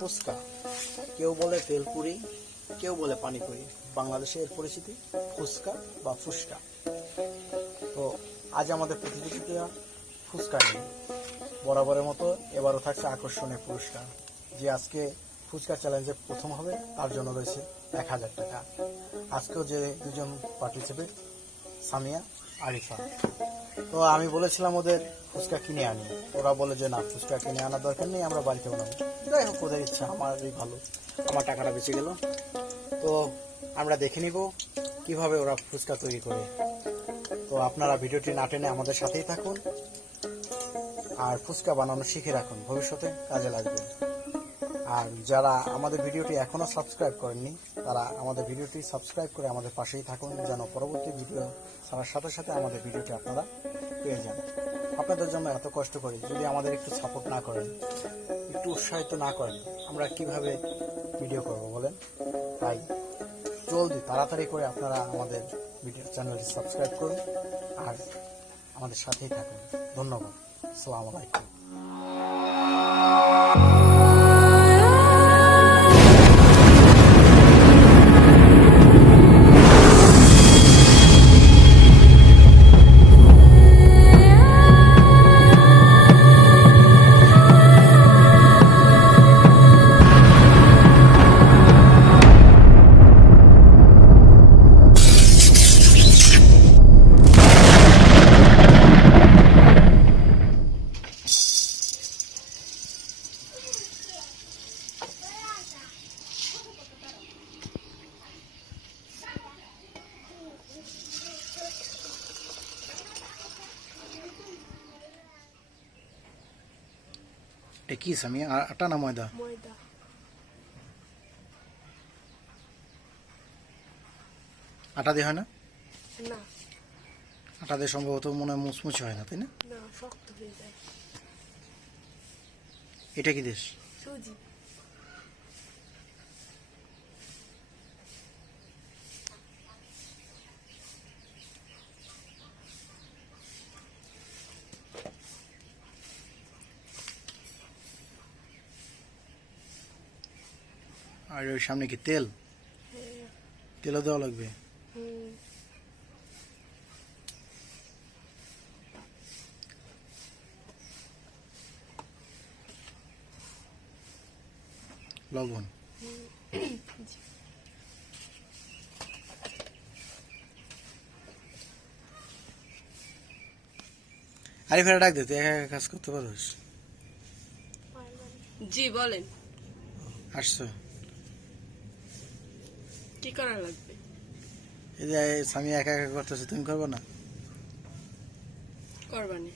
ফুচকা, কেউ বলে তেলপুরি, কেউ বলে পানিপুরি। বাংলাদেশে এর পরিচিতি ফুচকা বা ফুসকা। তো আজ আমাদের প্রতিযোগিতা ফুচকা নিয়ে। বরাবরের মতো এবারও থাকছে আকর্ষণীয় পুরস্কার। যে আজকে ফুচকা চ্যালেঞ্জে প্রথম হবে তার জন্য রয়েছে 1000 টাকা। আজকেও যে দুজন পার্টিসিপেট, সামিয়া, আরিফা। তো আমি বলেছিলাম ওদের ফুচকা কিনে আনি, ওরা বলে যে না, ফুচকা কিনে আনার দরকার নেই, আমরা বাড়িতে বানাবো। যাই হোক, ওদের ইচ্ছা, আমারই ভালো, আমার টাকাটা বেঁচে গেল। তো আমরা দেখে নিব কিভাবে ওরা ফুচকা তৈরি করে। তো আপনারা ভিডিওটি না টেনে আমাদের সাথেই থাকুন আর ফুচকা বানানো শিখে রাখুন, ভবিষ্যতে কাজে লাগবে। আর যারা আমাদের ভিডিওটি এখনো সাবস্ক্রাইব করেননি, তারা আমাদের ভিডিওটি সাবস্ক্রাইব করে আমাদের পাশেই থাকুন, যেন পরবর্তী ভিডিও ছাড়ার সাথে সাথে আমাদের ভিডিওটি আপনারা পেয়ে যান। আপনাদের জন্য এত কষ্ট করি, যদি আমাদের একটু সাপোর্ট না করেন, একটু উৎসাহিত না করেন, আমরা কিভাবে ভিডিও করব বলেন? তাই জলদি তাড়াতাড়ি করে আপনারা আমাদের ভিডিও চ্যানেলটি সাবস্ক্রাইব করুন আর আমাদের সাথেই থাকুন। ধন্যবাদ। আসসালামু আলাইকুম। এটা কি সামিয়া, আটা না ময়দা? ময়দা। আটা দিয়ে হয় না? না আটা দিয়ে সম্ভবত মনে হয় মুচমুচে হয় না, তাই না? না, শক্ত হয়ে যায়। এটা কি দেশ? সুজি। আর ওই সামনে কি তেল? হ্যাঁ। তেলও দেওয়া লাগবে? হুম। লবণ? জি। আরে ফেরা ডাক দে, তুই একা একা কাজ করতে পারিস? জি বলেন, আসছো? কি করা লাগবে? এই যে সামিয়া একা একা করতেছে, তুমি করবো না? করবানি।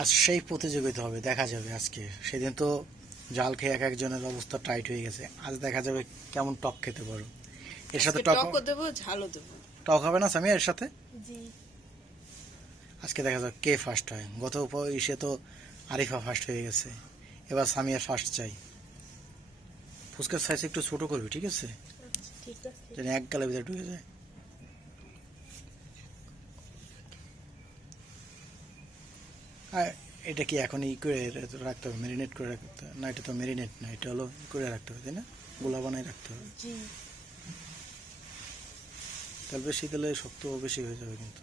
আজ সেই প্রতিযোগিতা হবে, দেখা যাবে আজকে। সেদিন তো জাল খেয়ে এক একজনের অবস্থা টাইট হয়ে গেছে, আজ দেখা যাবে কেমন টক খেতে পারো। এর সাথে টকও দেবো, ঝালও দেবো। টক হবে না সামিয়া এর সাথে? জি। আজকে দেখা যাক কে ফার্স্ট হয়। গত ইসে তো আরিফা ফার্স্ট হয়ে গেছে, এবার সামিয়া ফার্স্ট চাই। ফুচকার সাইজ একটু ছোট করবি, ঠিক আছে? আচ্ছা ঠিক আছে। যেন এক গালের ভিতরে ঢুকে যায়। আর এটা কি এখন ই করে রাখতে হবে, ম্যারিনেট করে রাখতে হবে? না, এটা তো ম্যারিনেট না, এটা হলো করে রাখতে হবে, তাই না? গোলা বানায় রাখতে হবে। জি। তেল বেশি দিলে শক্ত বেশি হয়ে যাবে কিন্তু।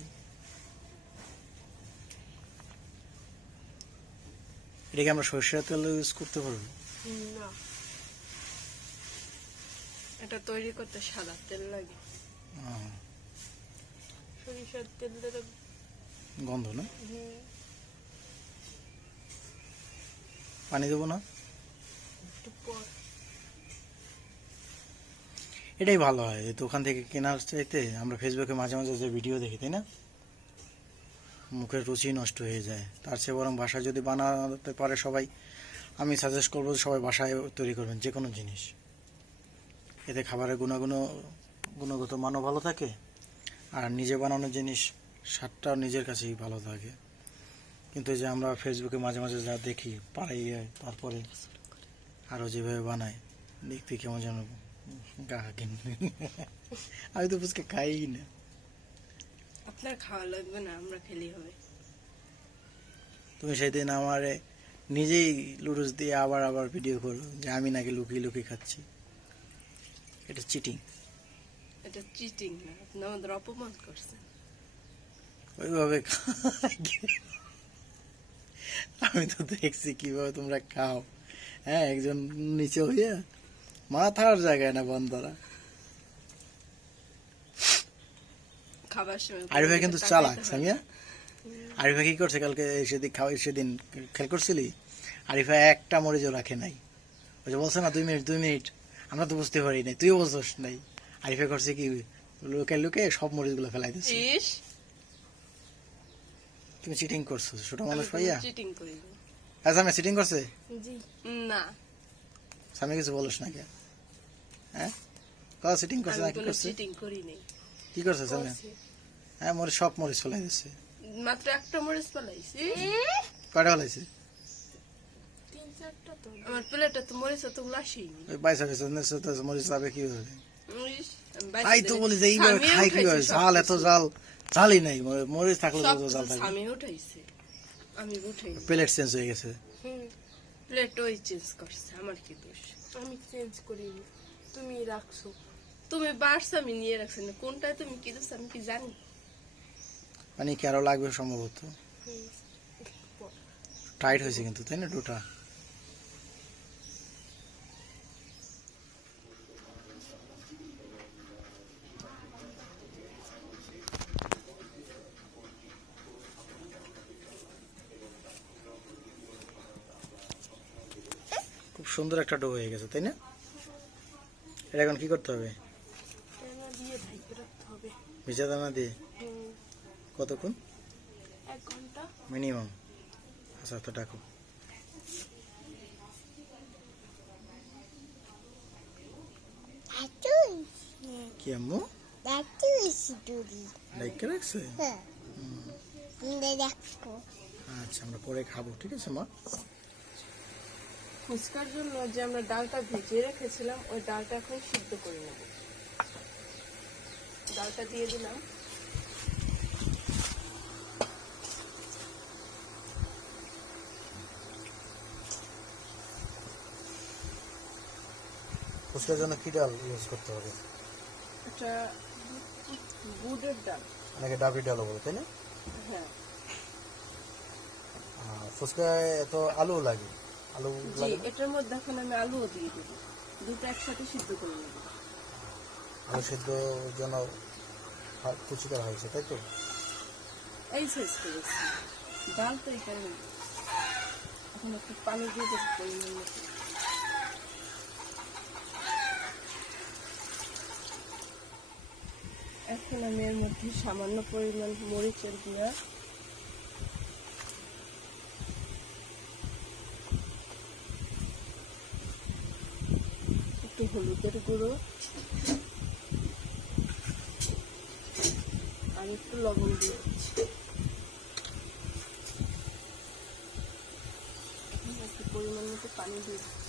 এটাকে আমরা সরষের তেল ইউজ করতে পারবো? না, এটা তৈরি করতে সাদা তেল লাগে। সরিষার তেল দিলে গন্ধ না? হুম, পানি দেবো না? একটু পর। এটাই ভালো হয়, দোকান থেকে কেনার চাইতে আমরা ফেসবুকে মাঝে মাঝে যে ভিডিও দেখি, তাই না, মুখের রুচি নষ্ট হয়ে যায়। তার চেয়ে বরং বাসায় যদি বানাতে পারে সবাই, আমি সাজেস্ট করবো সবাই বাসায় তৈরি করবেন যে কোনো জিনিস। এতে খাবারের গুণগত মানও ভালো থাকে, আর নিজে বানানো জিনিস স্বাদটাও নিজের কাছেই ভালো থাকে। কিন্তু যে আমরা ফেসবুকে মাঝে মাঝে যা দেখি পাড়াই, তারপরে আরও যেভাবে বানায়, দেখতে কেমন যেন গা কিনবে। আমি তো ফুচকা খাই না। আপনার খাওয়া লাগবে না, আমরা খেলেই হবে। তুমি সেদিন আমারে নিজেই লুডুস দিয়ে আবার আবার ভিডিও করো যে আমি নাকি লুকিয়ে লুকিয়ে খাচ্ছি। এটা চিটিং। এটা চিটিং না, আপনি আমাদের অপমান করছেন। ওইভাবে আমি তো দেখছি কিভাবে তোমরা খাও। হ্যাঁ, একজন নিচে হইয়া মাথার জায়গায় না বন্ধরা। খাবার সময় আরিফা কিন্তু চালাক সামিয়া। আরিফা কি করছে কালকে সেদিন খেয়াল করছিলি? আরিফা একটা মরিচও রাখে নাই। ওই যে বলছে না 2 মিনিট, আমরা তো বুঝতে পারি নাই, তুইও বুঝছিস নাই। আরিফা করছে কি লুকে লুকে সব মরিচগুলো ফেলাই দিচ্ছে। ইস, তুমি চিটিং করছো ছোট মানুষ ভাইয়া। চিটিং করি না। আচ্ছা, আমি চিটিং করছে? জি না, সামি কিছু বলিস না কে? হ্যাঁ, কথা চিটিং করছে আমি নাকি কোনো করছে? চিটিং করি নাই। কি করছে সামি? হ্যাঁ, সব মরিচ ফেলাই দিচ্ছে। মাত্র একটা মরিচ পালাইছি। কয়টা ফেলাইছে? 3-4টা তো। আমার প্লেটে তো মরিচ তো লাসিনি। ওই বাইসা গেছে তো মরিচ যাবে কি হবে? ইস, আমি বাইরে তাই তো বলি যে এইভাবে স্বামীও খাই কি খাইছে হয়? সব ঝাল এত কিছু। ঝালই নাই, মরিচ থাকলে সব তো ঝাল কিছু থাকে। স্বামী উঠাইছে, আমি উঠাইনি। প্লেট চেঞ্জ হয়ে গেছে। প্লেট ওই চেঞ্জ করছে, আমার কি দোষ? আমি চেঞ্জ করিনি, তুমি রাখছো। তুমি বাড়ছো, আমি নিয়ে রাখছি না। কোনটায় তুমি কি দোষ আমি কি জানি? মানে কি আরো লাগবে সম্ভবত। টাইট হয়েছে কিন্তু, তাই না ডোটা? খুব সুন্দর একটা ডো হয়ে গেছে, তাই না? এটা এখন কি করতে হবে? দিয়ে ঢাইকে রাখতে হবে। ভিজা দানা দিয়ে কতক্ষণ? 1 ঘন্টা মিনিমাম। আচ্ছা, তো ডাকো। কি আম্মু ডাইকে রাখছে? আচ্ছা, আমরা পরে খাবো, ঠিক আছে মা? ফুচকার জন্য যে আমরা ডালটা ভিজিয়ে রেখেছিলাম, ওই ডালটা এখন সিদ্ধ করে নেব। ডালটা দিয়ে দিলাম। ফুচকার জন্য কি ডাল ইউজ করতে হবে? এটা গুড়ের ডাল। অনেকে ডাবি ডালও বলে, তাই না? হ্যাঁ ফুচকায় তো আলু লাগে। আলু জি, লাগে না? এটার মধ্যে এখন আমি আলুও দিয়ে দেবো। দুটো একসাথে সিদ্ধ করে নেব। আলু সিদ্ধ জন্য কুচি করা হয়েছে, তাই তো? এই সাইজ করেছি। ডাল তো এখানে। এখন একটু পানি দিয়ে দেবো পরিমাণ মতো। এখন আমি এর মধ্যে সামান্য পরিমাণ মরিচের গুঁড়া, একটু হলুদের গুঁড়ো আর একটু লবণ দিয়ে দিচ্ছি। এখন একটু পরিমাণ মতো পানি দিয়ে দিচ্ছি।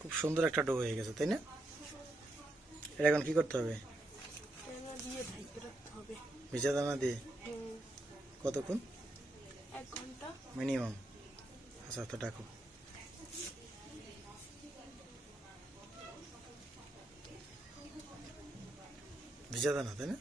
খুব সুন্দর একটা ডো হয়ে গেছে, তাই না? এটা এখন কি করতে হবে? দিয়ে ঢাইকে রাখতে হবে। ভিজা দানা দিয়ে কতক্ষণ? 1 ঘন্টা মিনিমাম। আচ্ছা, তো ডাকো। ভিজা দানা, তাই না?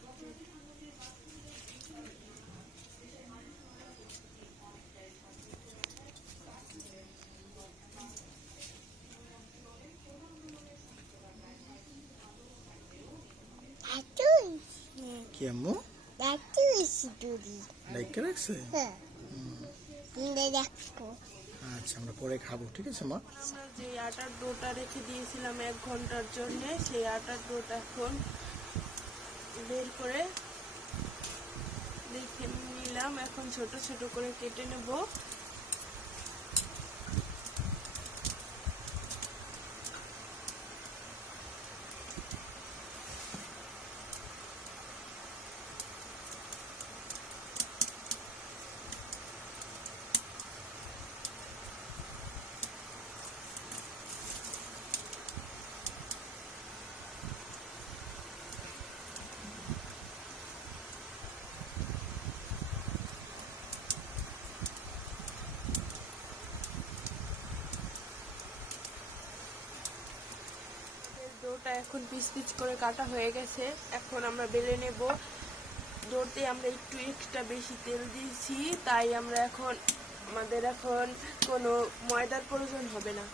কি আম্মু ডাইকে রাখছে? আচ্ছা, আমরা পরে খাবো, ঠিক আছে মা? যে আটার ডোটা রেখে দিয়েছিলাম 1 ঘন্টার জন্য, সেই আটার ডোটা এখন বের করে রেখে নিলাম। এখন ছোট ছোট করে কেটে নেব। ফুচকাটা এখন পিস পিস করে কাটা হয়ে গেছে, এখন আমরা বেলে নেব। ধরতে আমরা একটু এক্সট্রা বেশি তেল দিয়েছি, তাই আমরা আমাদের এখন কোনো ময়দার প্রয়োজন হবে না।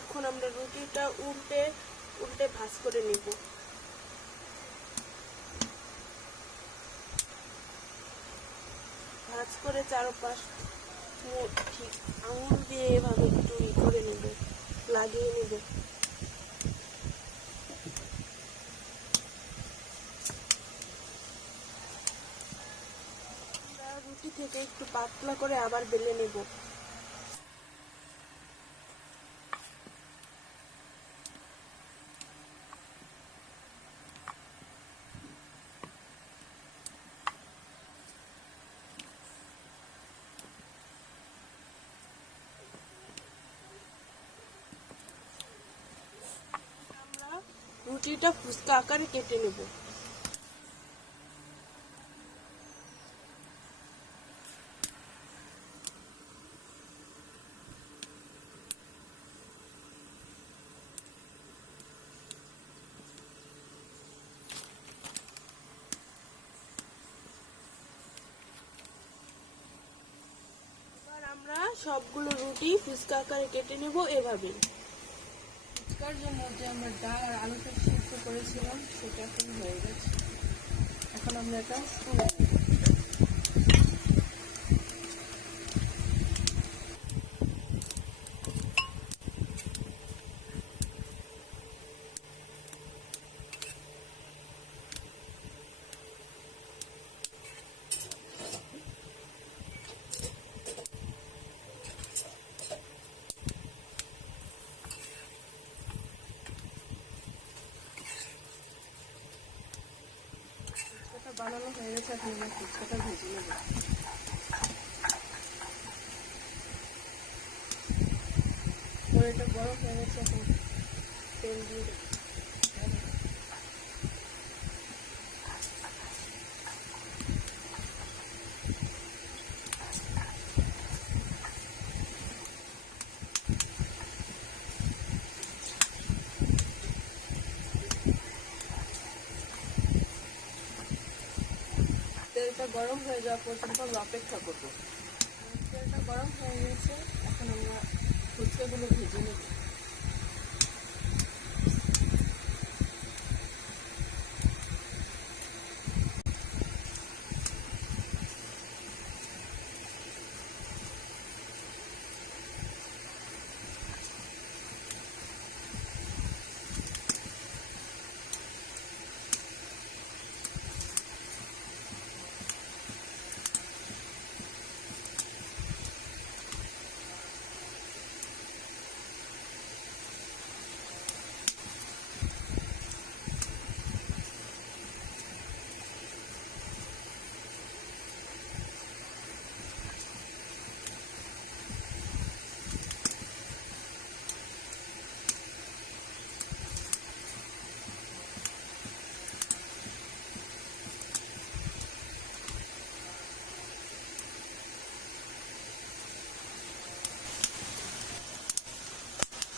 এখন আমরা রুটিটা উল্টে উল্টে ভাঁজ করে নেব। ভাঁজ করে চারপাশ ঠিক আঙুল দিয়ে এভাবে একটু করে নেব, লাগিয়ে নেব। রুটি থেকে একটু পাতলা করে আবার বেলে নেব। রুটিটা ফুচকা আকারে কেটে নেব। এবার আমরা সবগুলো রুটি ফুচকা আকারে কেটে নেব এভাবে। ফুচকার জন্য যে আমরা ডাল আর আলুটা সিদ্ধ করেছিলাম সেটা এখন হয়ে গেছে, এখন আমরা এটা তুলে নেব। বানানো হয়ে গেছে, এখন আমরা ফুচকাটা ভেজে নেব। কড়াইটা গরম হয়ে গেছে, এখন তেল দিয়ে দেব। তেলটা গরম হয়ে যাওয়া পর্যন্ত আমরা অপেক্ষা করবো। তেলটা গরম হয়ে গেছে, এখন আমরা ফুচকাগুলো ভেজে নেব।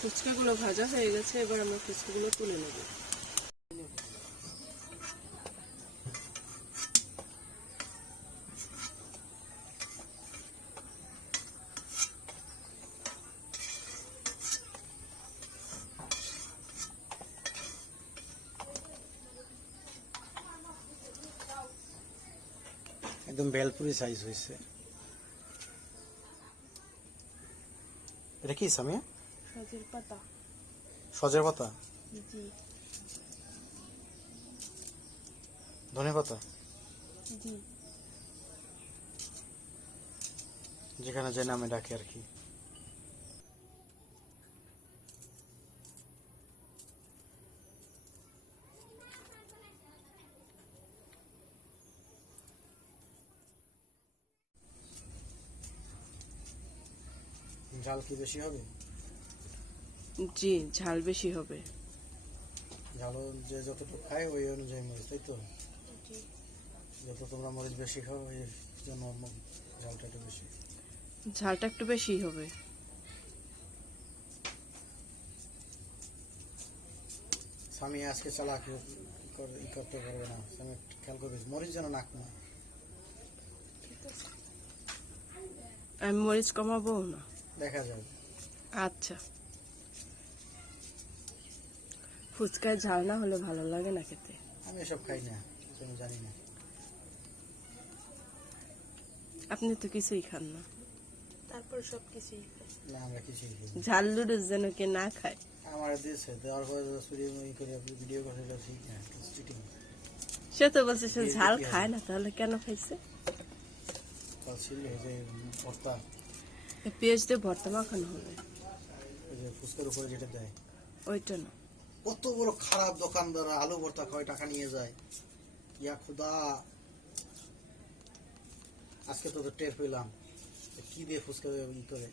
ফুচকাগুলো ভাজা হয়ে গেছে, এবার আমরা ফুচকাগুলো তুলে নেব। একদম বেলপুরি সাইজ হয়েছে। এটা কি সামিয়া? সজের পাতা। সজের পাতা, জি ধনে পাতা, জি। যেখানে যে নামে ডাকে আর কি। ঝাল কি বেশি হবে? জি, ঝাল বেশি হবে। ঝাল যে যতটুকু খায় ওই অনুযায়ী মরিচ, তাই তো? যত তোমরা মরিচ বেশি খাও ওই জন্য ঝালটা একটু বেশি। ঝালটা একটু বেশি হবে। স্বামী আজকে চালাকি করতে পারবে না, স্বামী খেয়াল করবে মরিচ যেন নাক না। আমি মরিচ কমাবো না। দেখা যাবে। আচ্ছা। ফুচকায় ঝাল না হলে ভালো লাগে না খেতে। আমি এসব খাই না, আমি জানি না। আপনি তো কিছুই খান না। তারপর সব কিছুই খাই না, আমরা কিছুই খাই না। ঝাল লুডুস যেন কে না খায়। আমার দিয়েছে, দেওয়ার পরে চুরি করে ভিডিও করে ঠিক না, চিটিং। সে তো বলছে সে ঝাল খায় না, তাহলে কেন খাইছে? কাল ছিল যে ভর্তা, পেঁয়াজ দিয়ে ভর্তা মাখানো হবে। ওই যে ফুচকার উপরে যেটা দেয় ওইটা না। কত বড় খারাপ দোকানদার, আলু ভর্তা কয় টাকা নিয়ে যায়, ইয়া খুদা। আজকে তো টের পেলাম কি দিয়ে ফুচকা ই করে।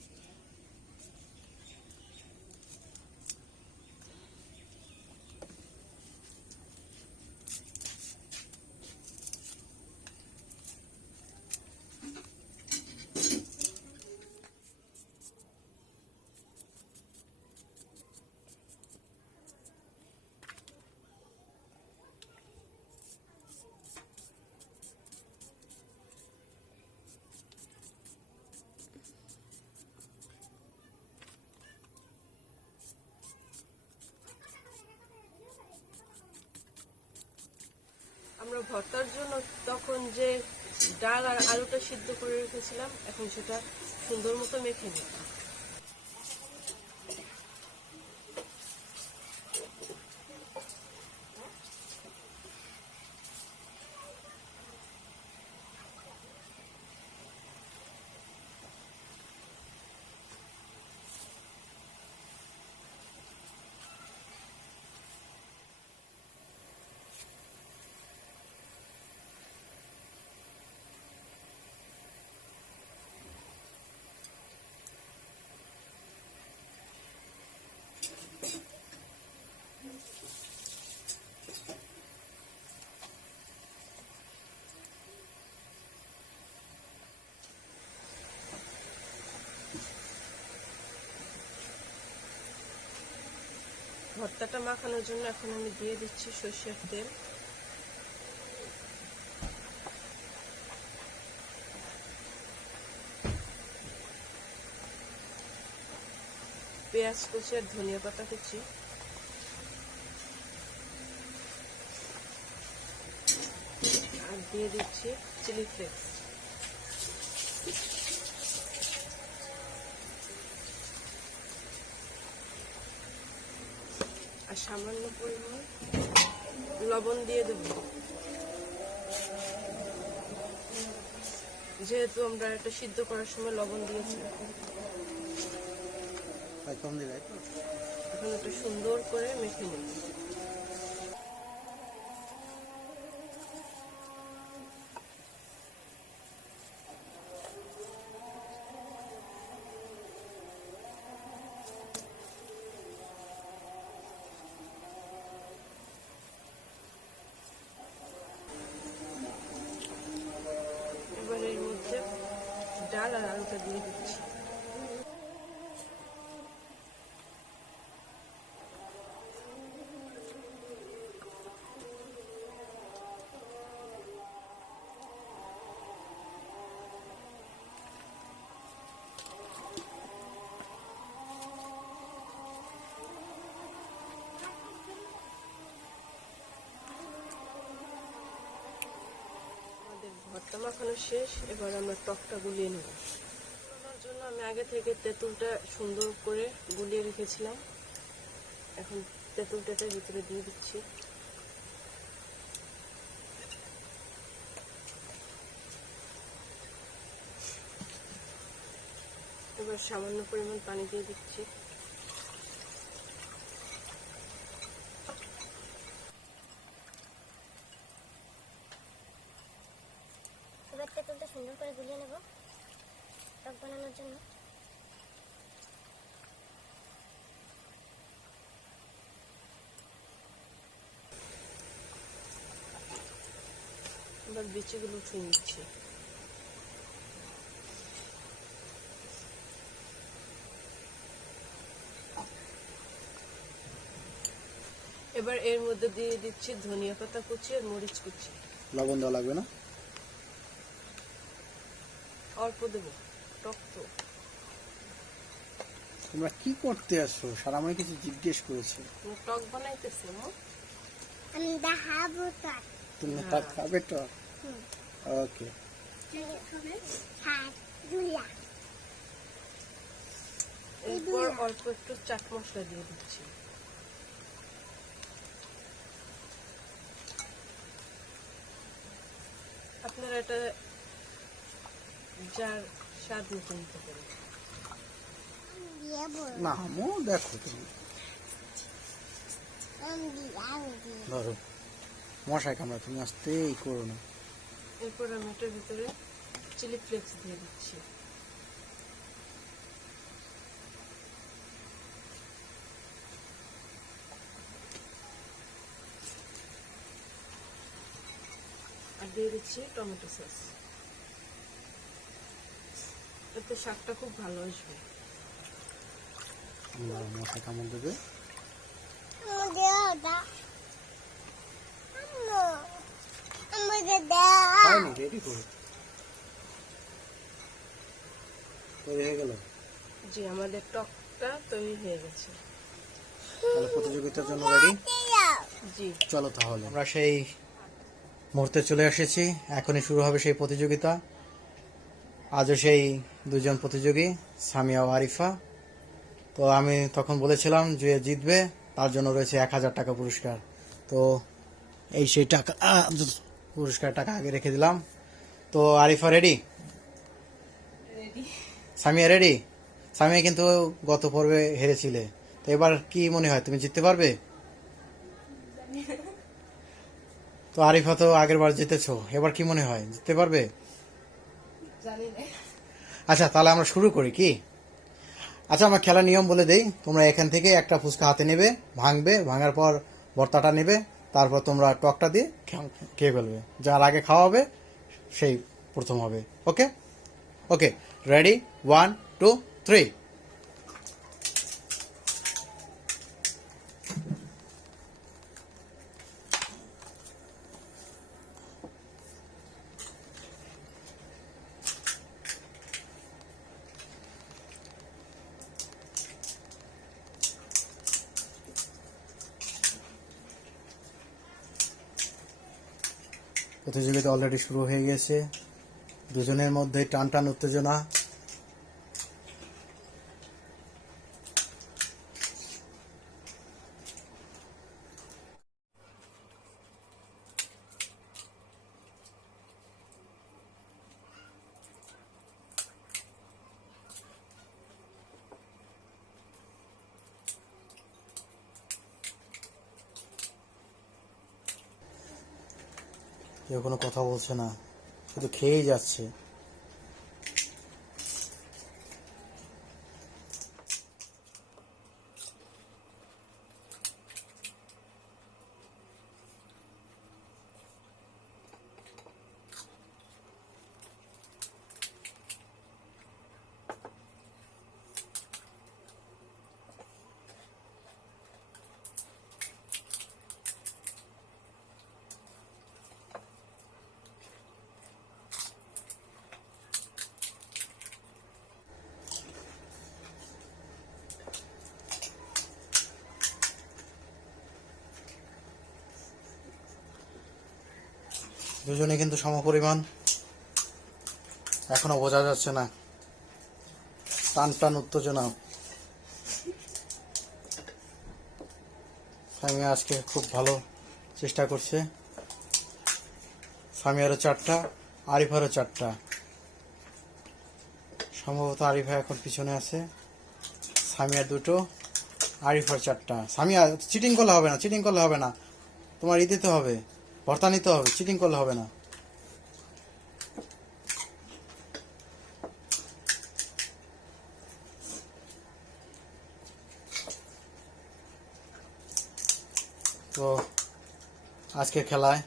আমরা ভর্তার জন্য তখন যে ডাল আর আলুটা সিদ্ধ করে রেখেছিলাম, এখন সেটা সুন্দর মতো মেখে নিই। ভর্তাটা মাখানোর জন্য এখন আমি দিয়ে দিচ্ছি সরষের তেল। পেঁয়াজ কুচি আর ধনিয়া পাতা কুচি, আর দিয়ে দিচ্ছি চিলি ফ্লেক্স। আর সামান্য পরিমাণ লবণ দিয়ে দেব, যেহেতু আমরা এটা সিদ্ধ করার সময় লবণ দিয়েছি। কম দিলে এখন এটা সুন্দর করে মেখে নেব। এবার এর মধ্যে ডাল আর আলুটা দিয়ে দিচ্ছি। আমাদের ভর্তা মাখানো শেষ, এবার আমরা টকটা গুলিয়ে নেব। বানানোর জন্য আমি আগে থেকে তেঁতুলটা সুন্দর করে গুলিয়ে রেখেছিলাম। এখন তেঁতুলটা ভিতরে দিয়ে দিচ্ছি। এবার সামান্য পরিমাণ পানি দিয়ে দিচ্ছি। এবার তেঁতুলটা সুন্দর করে গুলিয়ে নেব টক বানানোর জন্য। এবার বিচিগুলো উঠিয়ে নিচ্ছি। এবার এর মধ্যে দিয়ে দিচ্ছি ধনিয়া পাতা কুচি আর মরিচ কুচি। লবণ দেওয়া লাগবে না? অল্প দেবো, টক তো। তোমরা কি করতে আসছো? সারাময় কিছু জিজ্ঞেস করেছি। তুমি টক বানাইতেছে না? আমি দেখাবো টক। তুমি টক খাবে? টক ওকে। এরপর অল্প একটু চাট মশলা দিয়ে দিচ্ছি। আপনারা এটা যার স্বাদ মতো নিতে পারেন। না আমও দেখো তুমি ধরো মশাই কামড়া, তুমি আসতেই করো না। এরপর আমি এটার ভিতরে চিলি ফ্লেক্স দিয়ে দিচ্ছি। আর দিয়ে দিচ্ছি টমেটো সস। এতে শাকটা খুব ভালো আসবে। মশাই কামড় দেবে। রেডি করো, তৈরি হয়ে গেল। জি, আমাদের টকটা তৈরি হয়ে গেছে। তাহলে প্রতিযোগিতার জন্য রেডি? জি চলো তাহলে আমরা সেই মুহূর্তে চলে এসেছি। এখনই শুরু হবে সেই প্রতিযোগিতা। আজও সেই দুজন প্রতিযোগী, সামিয়া ও আরিফা। তো আমি তখন বলেছিলাম যে জিতবে তার জন্য রয়েছে 1000 টাকা পুরস্কার। তো এই সেই টাকা পুরস্কার টাকা আগে রেখে দিলাম। তো আরিফা রেডি? সামিয়া রেডি? সামিয়া কিন্তু গত পর্বে হেরেছিলে, তো এবার কি মনে হয় তুমি জিততে পারবে? তো আরিফা তো আগের বার জিতেছো, এবার কি মনে হয় জিততে পারবে? আচ্ছা তাহলে আমরা শুরু করি কি? আচ্ছা আমার খেলার নিয়ম বলে দেই। তোমরা এখান থেকে একটা ফুচকা হাতে নেবে, ভাঙবে, ভাঙার পর ভর্তাটা নেবে, তারপর তোমরা টকটা দিয়ে খেয়ে ফেলবে। যার আগে খাওয়া হবে সেই প্রথম হবে। ওকে ওকে, রেডি? 1 2 3। প্রতিযোগিতা অলরেডি শুরু হয়ে গেছে। দুজনের মধ্যে টান টান উত্তেজনা। কেউ কোনো কথা বলছে না, শুধু খেয়েই যাচ্ছে। দুজনে কিন্তু সমপরিমাণ এখনো বোঝা যাচ্ছে না, টান টান উত্তেজনা। সামিয়া আজকে খুব ভালো চেষ্টা করছে। সামিয়ারও 4টা, আরিফারও 4টা। সম্ভবত আরিফা এখন পিছনে আছে। সামিয়ার 2টো, আরিফার 4টা। সামিয়া চিটিং করলে হবে না, চিটিং করলে হবে না, তোমার দিতে হবে, ভর্তা নিতে হবে, চিটিং করলে হবে না। তো আজকের খেলায়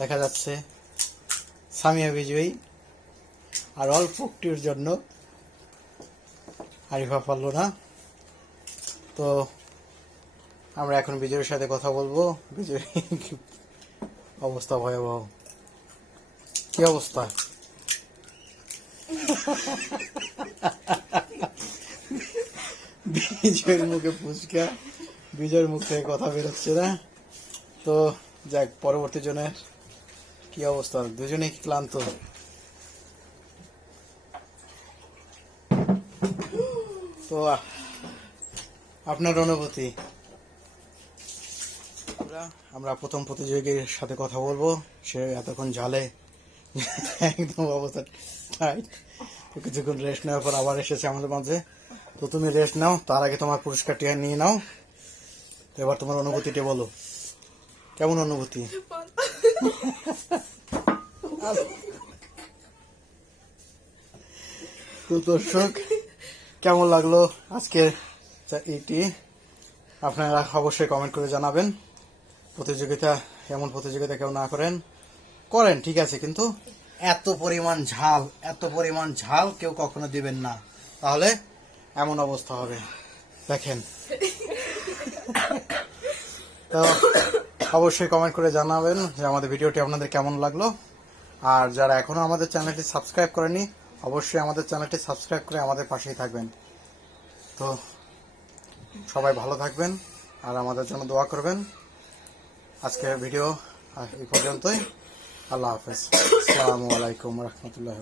দেখা যাচ্ছে সামিয়া বিজয়ী, আর অল্প একটির জন্য আরিফা পারল না। তো আমরা এখন বিজয়ের সাথে কথা বলবো। বিজয় অবস্থা ভয়াবহ, কি অবস্থা? বিজয়ের মুখে ফুচকা, বিজয়ের মুখ থেকে কথা বেরোচ্ছে না। তো যাক, পরবর্তী জনের কি অবস্থা? দুজনেই ক্লান্ত। তো আপনার অনুভূতি? আমরা প্রথম প্রতিযোগীর সাথে কথা বলবো। সে এতক্ষণ ঝালে একদম অবস্থা টাইট। তো কিছুক্ষণ রেস্ট নেওয়ার পর আবার এসেছে আমাদের মাঝে। তো তুমি রেস্ট নাও, তার আগে তোমার পুরস্কারটি নিয়ে নাও। তো এবার তোমার অনুভূতিটা বলো, কেমন অনুভূতি? তো দর্শক, কেমন লাগলো আজকের এইটি আপনারা অবশ্যই কমেন্ট করে জানাবেন। প্রতিযোগিতা, এমন প্রতিযোগিতা কেউ না করেন ঠিক আছে, কিন্তু এত পরিমাণ ঝাল কেউ কখনো দিবেন না, তাহলে এমন অবস্থা হবে। দেখেন, তো অবশ্যই কমেন্ট করে জানাবেন যে আমাদের ভিডিওটি আপনাদের কেমন লাগলো। আর যারা এখনো আমাদের চ্যানেলটি সাবস্ক্রাইব করেনি, অবশ্যই আমাদের চ্যানেলটি সাবস্ক্রাইব করে আমাদের পাশেই থাকবেন। তো সবাই ভালো থাকবেন আর আমাদের জন্য দোয়া করবেন। আজকের ভিডিও এই পর্যন্তই। আল্লাহ হাফেজ। আসসালামু আলাইকুম রহমতুল্লাহ।